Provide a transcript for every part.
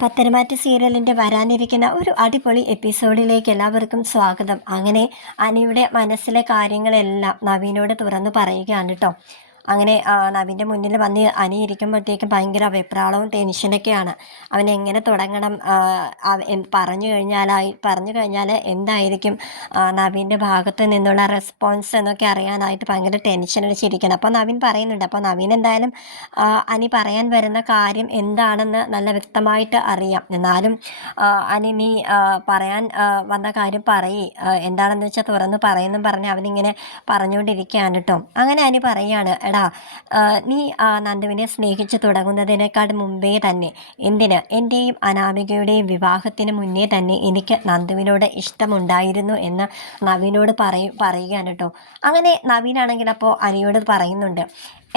പത്തരമാറ്റ് സീരിയലിൻ്റെ വരാനിരിക്കുന്ന ഒരു അടിപൊളി എപ്പിസോഡിലേക്ക് എല്ലാവർക്കും സ്വാഗതം. അങ്ങനെ അനിയുടെ മനസ്സിലെ കാര്യങ്ങളെല്ലാം നവീനോട് തുറന്നു പറയുകയാണ് കേട്ടോ. അങ്ങനെ നവീൻ്റെ മുന്നിൽ വന്ന് അനി ഇരിക്കുമ്പോഴത്തേക്കും ഭയങ്കര വെപ്രാളവും ടെൻഷനൊക്കെയാണ്. അവൻ എങ്ങനെ തുടങ്ങണം, പറഞ്ഞു കഴിഞ്ഞാൽ എന്തായിരിക്കും നവീൻ്റെ ഭാഗത്ത് നിന്നുള്ള റെസ്പോൺസ് എന്നൊക്കെ അറിയാനായിട്ട് ഭയങ്കര ടെൻഷൻ അടിച്ചിരിക്കണം. അപ്പോൾ നവീൻ പറയുന്നുണ്ട്. അപ്പോൾ നവീൻ എന്തായാലും അനി പറയാൻ വരുന്ന കാര്യം എന്താണെന്ന് നല്ല വ്യക്തമായിട്ട് അറിയാം. എന്നാലും അനി നീ പറയാൻ വന്ന കാര്യം എന്താണെന്ന് വെച്ചാൽ തുറന്ന് പറയുന്നു പറഞ്ഞ് അവനിങ്ങനെ പറഞ്ഞുകൊണ്ടിരിക്കുകയാണ് കേട്ടോ. അങ്ങനെ അനി പറയുകയാണ്, എടാ നീ നന്ദുവിനെ സ്നേഹിച്ച് തുടങ്ങുന്നതിനേക്കാൾ മുമ്പേ തന്നെ എൻ്റെയും അനാമികയുടെയും വിവാഹത്തിന് മുന്നേ തന്നെ എനിക്ക് നന്ദുവിനോട് ഇഷ്ടമുണ്ടായിരുന്നു എന്ന് നവീനോട് പറയുകയാണ് കേട്ടോ. അങ്ങനെ നവീനാണെങ്കിൽ അപ്പോൾ അനിയോട് പറയുന്നുണ്ട്,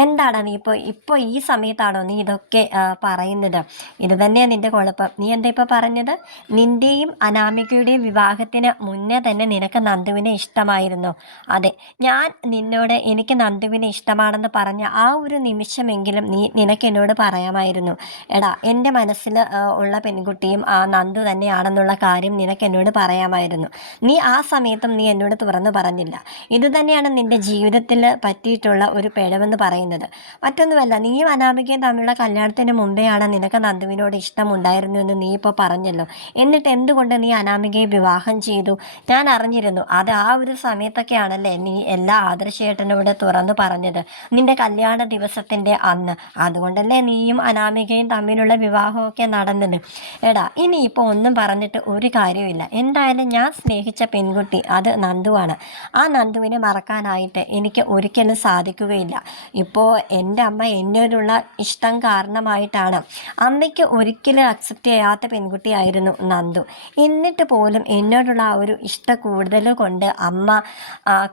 എന്താണ് നീ ഇപ്പോൾ ഈ സമയത്താണോ നീ ഇതൊക്കെ പറയുന്നത്? ഇത് തന്നെയാണ് നിൻ്റെ കുഴപ്പം. നീ എന്താ ഇപ്പോൾ പറഞ്ഞത്? നിൻ്റെയും അനാമികയുടെയും വിവാഹത്തിന് മുന്നേ തന്നെ നിനക്ക് നന്ദുവിനെ ഇഷ്ടമായിരുന്നു. അതെ, ഞാൻ നിന്നോട് എനിക്ക് നന്ദുവിനെ ഇഷ്ടമാണെന്ന് പറഞ്ഞ ആ ഒരു നിമിഷമെങ്കിലും നിനക്ക് എന്നോട് പറയാമായിരുന്നു. എടാ, എൻ്റെ മനസ്സിൽ ഉള്ള പെൺകുട്ടിയും ആ നന്ദു തന്നെയാണെന്നുള്ള കാര്യം നിനക്ക് എന്നോട് പറയാമായിരുന്നു. നീ ആ സമയത്തും നീ എന്നോട് തുറന്നു പറഞ്ഞില്ല. ഇത് തന്നെയാണ് നിൻ്റെ ജീവിതത്തിൽ പറ്റിയിട്ടുള്ള ഒരു പിഴവെന്ന് പറയുന്നത്. മറ്റൊന്നുമല്ല, നീയും അനാമികയും തമ്മിലുള്ള കല്യാണത്തിന് മുമ്പെയാണ് നിനക്ക് നന്ദുവിനോട് ഇഷ്ടമുണ്ടായിരുന്നു എന്ന് നീ ഇപ്പോൾ പറഞ്ഞല്ലോ. എന്നിട്ട് എന്തുകൊണ്ട് നീ അനാമികയെ വിവാഹം ചെയ്തു? ഞാൻ അറിഞ്ഞിരുന്നു. അത് ആ ഒരു സമയത്തൊക്കെയാണല്ലേ നീ എല്ലാ ആദർശേട്ടനോട് തുറന്നു പറഞ്ഞത്, നിന്റെ കല്യാണ ദിവസത്തിൻ്റെ അന്ന്. അതുകൊണ്ടല്ലേ നീയും അനാമികയും തമ്മിലുള്ള വിവാഹമൊക്കെ നടന്നത്. എടാ, ഇനിയിപ്പോൾ ഒന്നും പറഞ്ഞിട്ട് ഒരു കാര്യമില്ല. എന്തായാലും ഞാൻ സ്നേഹിച്ച പെൺകുട്ടി അത് നന്ദുവാണ്. ആ നന്ദുവിനെ മറക്കാനായിട്ട് എനിക്ക് ഒരിക്കലും സാധിക്കുകയില്ല. ഇപ്പോൾ എൻ്റെ അമ്മ എന്നോടുള്ള ഇഷ്ടം കാരണമായിട്ടാണ്. അമ്മയ്ക്ക് ഒരിക്കലും അക്സെപ്റ്റ് ചെയ്യാത്ത പെൺകുട്ടിയായിരുന്നു നന്ദു. എന്നിട്ട് പോലും എന്നോടുള്ള ആ ഒരു കൂടുതൽ കൊണ്ട് അമ്മ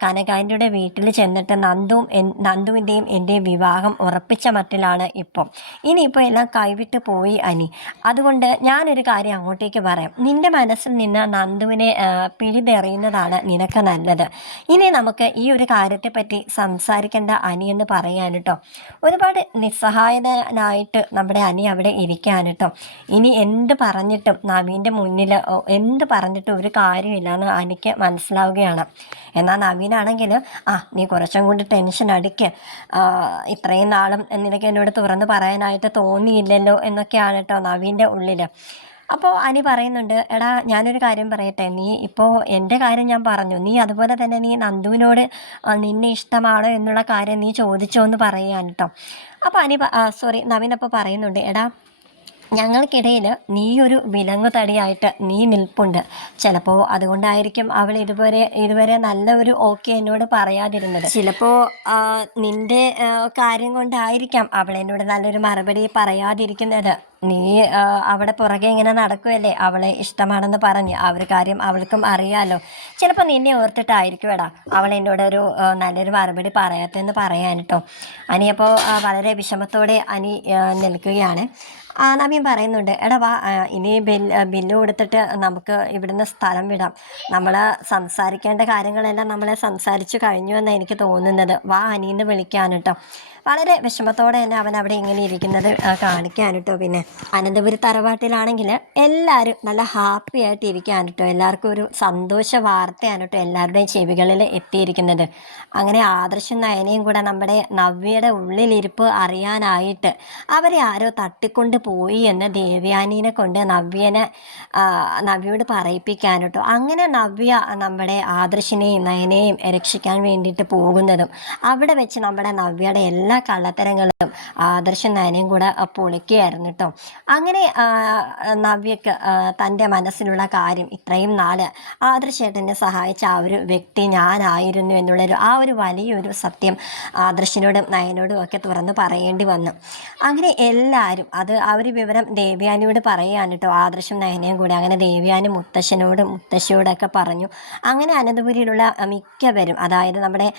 കനകാൻ്റെ വീട്ടിൽ ചെന്നിട്ട് നന്ദുവിൻ്റെയും എൻ്റെയും വിവാഹം ഉറപ്പിച്ച മട്ടിലാണ് ഇപ്പം. ഇനിയിപ്പോൾ എല്ലാം കൈവിട്ട് പോയി അനി. അതുകൊണ്ട് ഞാനൊരു കാര്യം അങ്ങോട്ടേക്ക് പറയാം. നിൻ്റെ മനസ്സിൽ നിന്ന് നന്ദുവിനെ പിഴുതെറിയുന്നതാണ് നിനക്ക് നല്ലത്. ഇനി നമുക്ക് ഈ ഒരു കാര്യത്തെപ്പറ്റി സംസാരിക്കേണ്ട അനി എന്ന് പറയാൻ കേട്ടോ. ഒരുപാട് നിസ്സഹായനായിട്ട് നമ്മുടെ അനി അവിടെ ഇരിക്കാൻ കേട്ടോ. ഇനി എന്ത് പറഞ്ഞിട്ടും നവീൻ്റെ മുന്നിൽ എന്ത് പറഞ്ഞിട്ടും ഒരു കാര്യമില്ലെന്ന് അനിക്ക് മനസ്സിലാവുകയാണ്. എന്നാൽ നവീനാണെങ്കിൽ നീ കുറച്ചും കൂടി ടെൻഷൻ അടിക്ക്, ഇത്രയും നാളും നിനക്ക് എന്നോട് തുറന്ന് പറയാനായിട്ട് തോന്നിയില്ലല്ലോ എന്നൊക്കെയാണ് കേട്ടോ നവീൻ്റെ ഉള്ളിൽ. അപ്പോൾ അനി പറയുന്നുണ്ട്, എടാ ഞാനൊരു കാര്യം പറയട്ടെ, നീ ഇപ്പോൾ എൻ്റെ കാര്യം ഞാൻ പറഞ്ഞു, നീ അതുപോലെ തന്നെ നീ നന്ദുവിനോട് നിന്നെ ഇഷ്ടമാണോ എന്നുള്ള കാര്യം നീ ചോദിച്ചോ എന്ന് പറയുകയാണ് കേട്ടോ. അപ്പോൾ നവീൻ അപ്പോൾ പറയുന്നുണ്ട്, എടാ ഞങ്ങൾക്കിടയിൽ നീ ഒരു വിലങ്ങു തടിയായിട്ട് നീ നിൽപ്പുണ്ട്. ചിലപ്പോൾ അതുകൊണ്ടായിരിക്കും അവൾ ഇതുവരെ നല്ല ഒരു ഓക്കെ എന്നോട് പറയാതിരുന്നത്. ചിലപ്പോൾ നിൻ്റെ കാര്യം കൊണ്ടായിരിക്കാം അവൾ എന്നോട് നല്ലൊരു മറുപടി പറയാതിരിക്കുന്നത്. നീ അവിടെ പുറകെ ഇങ്ങനെ നടക്കുമല്ലേ, അവളെ ഇഷ്ടമാണെന്ന് പറഞ്ഞ്. ആ ഒരു കാര്യം അവൾക്കും അറിയാമല്ലോ. ചിലപ്പോൾ നിന്നെ ഓർത്തിട്ടായിരിക്കും എടാ അവൾ എന്നോടൊരു നല്ലൊരു മറുപടി പറയാത്തതെന്ന് പറയാൻ കേട്ടോ. അനിയപ്പോൾ വളരെ വിഷമത്തോടെ അനി നിൽക്കുകയാണ്. നവീൻ പറയുന്നുണ്ട്, എടാ വാ, ഇനി ബില്ല് കൊടുത്തിട്ട് നമുക്ക് ഇവിടുന്ന് സ്ഥലം വിടാം. നമ്മൾ സംസാരിക്കേണ്ട കാര്യങ്ങളെല്ലാം നമ്മൾ സംസാരിച്ചു കഴിഞ്ഞു എന്നാണ് എനിക്ക് തോന്നുന്നത്. വാ അനിയെന്ന് വിളിക്കാൻ കേട്ടോ. വളരെ വിഷമത്തോടെ തന്നെ അവൻ അവിടെ ഇങ്ങനെ ഇരിക്കുന്നത് കാണിക്കാൻ കേട്ടോ. പിന്നെ അനന്തപുരി തറവാട്ടിലാണെങ്കിൽ എല്ലാവരും നല്ല ഹാപ്പി ആയിട്ട് ഇരിക്കാൻ കേട്ടോ. എല്ലാവർക്കും ഒരു സന്തോഷ വാർത്തയാണ് കേട്ടോ എല്ലാവരുടെയും ചെവികളിൽ എത്തിയിരിക്കുന്നത്. അങ്ങനെ ആദർശം നയനയും കൂടെ നമ്മുടെ നവ്യയുടെ ഉള്ളിലിരിപ്പ് അറിയാനായിട്ട് അവരെ ആരോ തട്ടിക്കൊണ്ട് പോയി എന്ന് ദേവയാനീനെ കൊണ്ട് നവ്യയോട് പറയിപ്പിക്കാൻ കേട്ടോ. അങ്ങനെ നവ്യ നമ്മുടെ ആദർശിനെയും നയനെയും രക്ഷിക്കാൻ വേണ്ടിയിട്ട് പോകുന്നതും അവിടെ വെച്ച് നമ്മുടെ നവ്യയുടെ എല്ലാ കള്ളത്തരങ്ങളും ആദർശം നയനയും കൂടെ പൊളിക്കുകയായിരുന്നു കേട്ടോ. അങ്ങനെ നവ്യക്ക് തൻ്റെ മനസ്സിലുള്ള കാര്യം, ഇത്രയും നാൾ ആദർശേട്ടനെ സഹായിച്ച ആ ഒരു വ്യക്തി ഞാനായിരുന്നു എന്നുള്ളൊരു ആ ഒരു വലിയൊരു സത്യം ആദർശിനോടും നയനോടും ഒക്കെ തുറന്ന് പറയേണ്ടി വന്നു. അങ്ങനെ എല്ലാവരും ആ ഒരു വിവരം ദേവയാനിയോട് പറയുകയാണ് കേട്ടോ, ആദർശം നയനയും കൂടെ. അങ്ങനെ ദേവയാനി മുത്തശ്ശനോടും മുത്തശ്ശിയോടൊക്കെ പറഞ്ഞു. അങ്ങനെ അനന്തപുരിയിലുള്ള മിക്കവരും, അതായത് നമ്മുടെ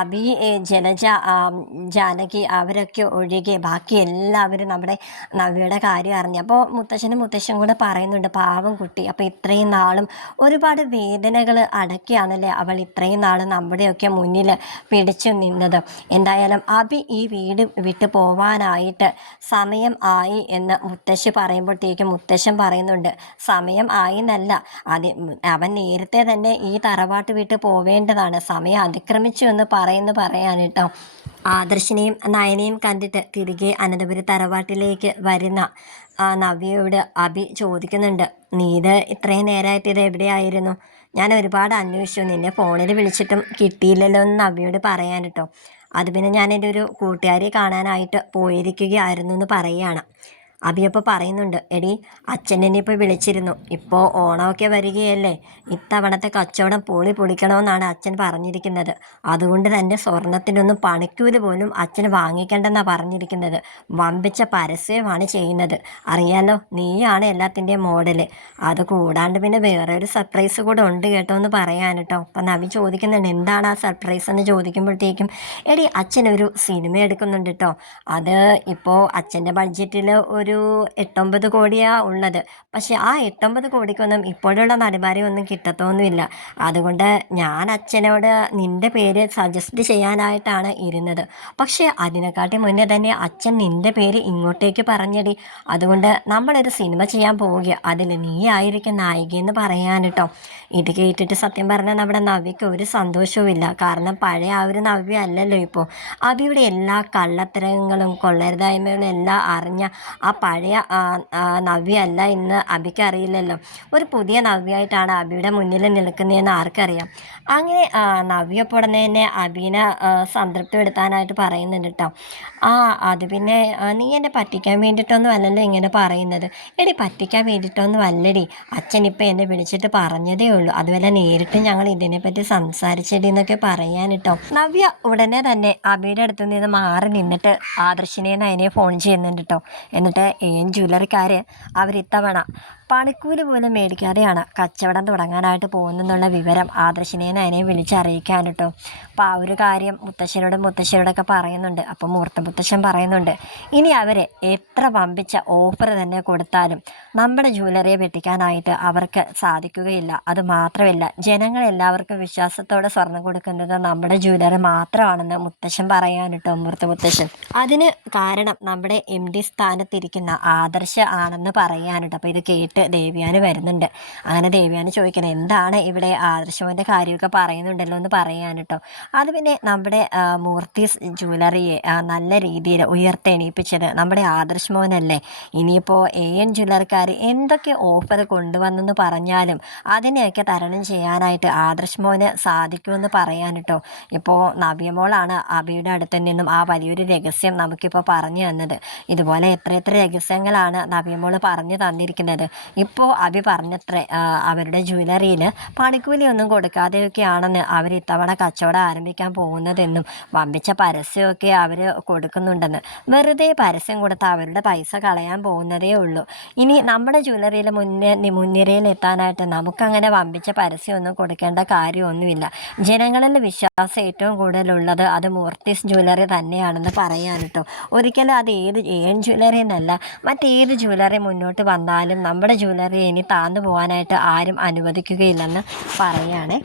അഭി, ജലജ, ജാനകി അവരൊക്കെ ഒഴികെ ബാക്കി എല്ലാവരും നമ്മുടെ നവ്യയുടെ കാര്യം അറിഞ്ഞു. അപ്പോൾ മുത്തശ്ശനും മുത്തശ്ശനും കൂടെ പറയുന്നുണ്ട്, പാവം കുട്ടി, അപ്പോൾ ഇത്രയും നാളും ഒരുപാട് വേദനകൾ അടക്കിയാണല്ലേ അവൾ ഇത്രയും നാൾ നമ്മുടെയൊക്കെ മുന്നിൽ പിടിച്ചു നിന്നത്. എന്തായാലും അഭി ഈ വീട് വിട്ട് പോവാനായിട്ട് സമയം ആയി എന്ന് മുത്തശ്ശി പറയുമ്പോഴത്തേക്കും മുത്തശ്ശൻ പറയുന്നുണ്ട്, സമയം ആയി എന്നല്ല, അവൻ നേരത്തെ തന്നെ ഈ തറവാട്ട് വിട്ട് പോവേണ്ടതാണ്, സമയം അതിക്രമിച്ചു എന്ന് പറയാൻ കേട്ടോ. ആദർശിനെയും നയനെയും കണ്ടിട്ട് തിരികെ അനന്തപുരി തറവാട്ടിലേക്ക് വരുന്ന നവ്യയോട് അഭി ചോദിക്കുന്നുണ്ട്, നീ ഇത് ഇത്രയും നേരമായിട്ട് ഇത് എവിടെയായിരുന്നു? ഞാൻ ഒരുപാട് അന്വേഷിച്ചു, നിന്നെ ഫോണിൽ വിളിച്ചിട്ടും കിട്ടിയില്ലല്ലോ എന്ന് നവ്യയോട് പറയാൻ കേട്ടോ. അത് പിന്നെ ഞാൻ എൻ്റെ ഒരു കൂട്ടുകാരിയെ കാണാനായിട്ട് പോയിരിക്കുകയായിരുന്നു എന്ന് പറയുകയാണ്. അഭിയപ്പോൾ പറയുന്നുണ്ട്, എടി അച്ഛൻ എന്നെ ഇപ്പോൾ വിളിച്ചിരുന്നു, ഇപ്പോൾ ഓണമൊക്കെ വരികയല്ലേ, ഇത്തവണത്തെ കച്ചവടം പൊളിക്കണമെന്നാണ് അച്ഛൻ പറഞ്ഞിരിക്കുന്നത്, അതുകൊണ്ട് തന്നെ സ്വർണത്തിനൊന്നും പണിക്കൂലി പോലും അച്ഛൻ വാങ്ങിക്കേണ്ടെന്നാണ് പറഞ്ഞിരിക്കുന്നത്, വമ്പിച്ച പരസ്യമാണ് ചെയ്യുന്നത്, അറിയാലോ നീയാണ് എല്ലാത്തിൻ്റെയും മോഡല്, അത് കൂടാണ്ട് പിന്നെ വേറെ ഒരു സർപ്രൈസ് കൂടെ ഉണ്ട് കേട്ടോ എന്ന് പറയാൻ കേട്ടോ. അപ്പം നവി ചോദിക്കുന്നുണ്ട്, എന്താണ് ആ സർപ്രൈസ് എന്ന് ചോദിക്കുമ്പോഴത്തേക്കും, എടി അച്ഛനൊരു സിനിമ എടുക്കുന്നുണ്ട് കേട്ടോ, അത് ഇപ്പോൾ അച്ഛൻ്റെ ബഡ്ജറ്റിൽ ഒരു 8-9 കോടിയാണ് ഉള്ളത്, പക്ഷെ ആ 8-9 കോടിക്കൊന്നും ഇപ്പോഴുള്ള നടിമാരെ ഒന്നും കിട്ടത്തൊന്നുമില്ല, അതുകൊണ്ട് ഞാൻ അച്ഛനോട് നിൻ്റെ പേര് സജസ്റ്റ് ചെയ്യാനായിട്ടാണ് ഇരുന്നത്, പക്ഷേ അതിനെക്കാട്ടി മുന്നേ തന്നെ അച്ഛൻ നിൻ്റെ പേര് ഇങ്ങോട്ടേക്ക് പറഞ്ഞടി, അതുകൊണ്ട് നമ്മളൊരു സിനിമ ചെയ്യാൻ പോവുക, അതിൽ നീ ആയിരിക്കും നായികയെന്ന് പറയാൻ കേട്ടോ. ഇത് കേട്ടിട്ട് സത്യം പറഞ്ഞാൽ നമ്മുടെ നവ്യക്ക് ഒരു സന്തോഷവും ഇല്ല, കാരണം പഴയ ആ ഒരു നവ്യ അല്ലല്ലോ ഇപ്പോൾ. അവിയുടെ എല്ലാ കള്ളത്തരങ്ങളും കൊള്ളരുതായ്മകളും എല്ലാം അറിഞ്ഞ ആ പഴയ നവ്യ അല്ല ഇന്ന് അഭിക്ക് അറിയില്ലല്ലോ, ഒരു പുതിയ നവ്യയായിട്ടാണ് അഭിയുടെ മുന്നിൽ നിൽക്കുന്നതെന്ന് ആർക്കറിയാം. അങ്ങനെ നവ്യ ഉടനെ തന്നെ അഭിനെ സംതൃപ്തിപ്പെടുത്താനായിട്ട് പറയുന്നുണ്ട് കേട്ടോ. അത് പിന്നെ നീ എന്നെ പറ്റിക്കാൻ വേണ്ടിയിട്ടൊന്നും അല്ലല്ലോ ഇങ്ങനെ പറയുന്നത്, എടി പറ്റിക്കാൻ വേണ്ടിയിട്ടൊന്നും അല്ലടി, അച്ഛൻ ഇപ്പം എന്നെ വിളിച്ചിട്ട് പറഞ്ഞതേ ഉള്ളൂ, അതുപോലെ നേരിട്ട് ഞങ്ങൾ ഇതിനെപ്പറ്റി സംസാരിച്ചടി എന്നൊക്കെ പറയാൻ കേട്ടോ. നവ്യ ഉടനെ തന്നെ അഭിയുടെ അടുത്ത് നിന്ന് മാറി നിന്നിട്ട് ആദർശിനെ നയനെ ഫോൺ ചെയ്യുന്നുണ്ട് കേട്ടോ. എന്നിട്ട് ജ്വല്ലറിക്കാർ അവരിത്തവണ പണിക്കൂലി പോലും മേടിക്കാതെയാണ് കച്ചവടം തുടങ്ങാനായിട്ട് പോകുന്നെന്നുള്ള വിവരം ആദർശിനെയും അതിനെ വിളിച്ചറിയിക്കാൻ കേട്ടോ. അപ്പോൾ ആ ഒരു കാര്യം മുത്തശ്ശനോടൊക്കെ പറയുന്നുണ്ട്. അപ്പോൾ മൂർത്ത മുത്തശ്ശൻ പറയുന്നുണ്ട്, ഇനി അവരെ എത്ര വമ്പിച്ച ഓഫർ തന്നെ കൊടുത്താലും നമ്മുടെ ജ്വല്ലറിയെ വെട്ടിക്കാനായിട്ട് അവർക്ക് സാധിക്കുകയില്ല. അതുമാത്രമല്ല, ജനങ്ങളെല്ലാവർക്കും വിശ്വാസത്തോടെ സ്വർണം കൊടുക്കുന്നത് നമ്മുടെ ജ്വല്ലറി മാത്രമാണെന്ന് മുത്തശ്ശൻ പറയാൻ കേട്ടോ, മൂർത്ത മുത്തശ്ശൻ. അതിന് കാരണം നമ്മുടെ MD സ്ഥാനത്തിരിക്കുന്ന ആദർശ ആണെന്ന് പറയാനുണ്ട്. അപ്പോൾ ഇത് കേട്ട് ദേവ്യാനി വരുന്നുണ്ട്. അങ്ങനെ ദേവ്യാനി ചോദിക്കണം, എന്താണ് ഇവിടെ ആദർശമോൻ്റെ കാര്യമൊക്കെ പറയുന്നുണ്ടല്ലോ എന്ന് പറയാൻ കേട്ടോ. അത് പിന്നെ നമ്മുടെ മൂർത്തീസ് ജ്വല്ലറിയെ നല്ല രീതിയിൽ ഉയർത്തെണീപ്പിച്ചത് നമ്മുടെ ആദർശമോനല്ലേ. ഇനിയിപ്പോൾ AN ജ്വല്ലറിക്കാർ എന്തൊക്കെ ഓഫർ കൊണ്ടുവന്നെന്ന് പറഞ്ഞാലും അതിനെയൊക്കെ തരണം ചെയ്യാനായിട്ട് ആദർശമോന് സാധിക്കുമെന്ന് പറയാൻ കേട്ടോ. ഇപ്പോൾ നവ്യമോളാണ് അഭിയുടെ അടുത്ത് നിന്നും ആ വലിയൊരു രഹസ്യം നമുക്കിപ്പോൾ പറഞ്ഞു തന്നത്. ഇതുപോലെ എത്ര രഹസ്യങ്ങളാണ് നവ്യമോൾ പറഞ്ഞു തന്നിരിക്കുന്നത്. ഇപ്പോൾ അഭി പറഞ്ഞത്ര അവരുടെ ജ്വല്ലറിയിൽ പണിക്കൂലിയൊന്നും കൊടുക്കാതെയൊക്കെയാണെന്ന് അവർ ഇത്തവണ കച്ചവടം ആരംഭിക്കാൻ പോകുന്നതെന്നും വമ്പിച്ച പരസ്യമൊക്കെ അവർ കൊടുക്കുന്നുണ്ടെന്ന്. വെറുതെ പരസ്യം കൊടുത്ത് അവരുടെ പൈസ കളയാൻ പോകുന്നതേ ഉള്ളൂ. ഇനി നമ്മുടെ ജ്വല്ലറിയിൽ മുൻനിരയിൽ എത്താനായിട്ട് നമുക്കങ്ങനെ വമ്പിച്ച പരസ്യമൊന്നും കൊടുക്കേണ്ട കാര്യമൊന്നുമില്ല. ജനങ്ങളിൽ വിശ്വാസം ഏറ്റവും കൂടുതലുള്ളത് അത് മൂർത്തീസ് ജ്വല്ലറി തന്നെയാണെന്ന് പറയാൻ കേട്ടോ. ഒരിക്കലും അത് AN ജ്വല്ലറി എന്നല്ല, മറ്റേത് ജ്വല്ലറി മുന്നോട്ട് വന്നാലും നമ്മുടെ ജ്വല്ലറി ഇനി താന്നു പോകാനായിട്ട് ആരും അനുവദിക്കുകയില്ലെന്ന് പറയുകയാണേ.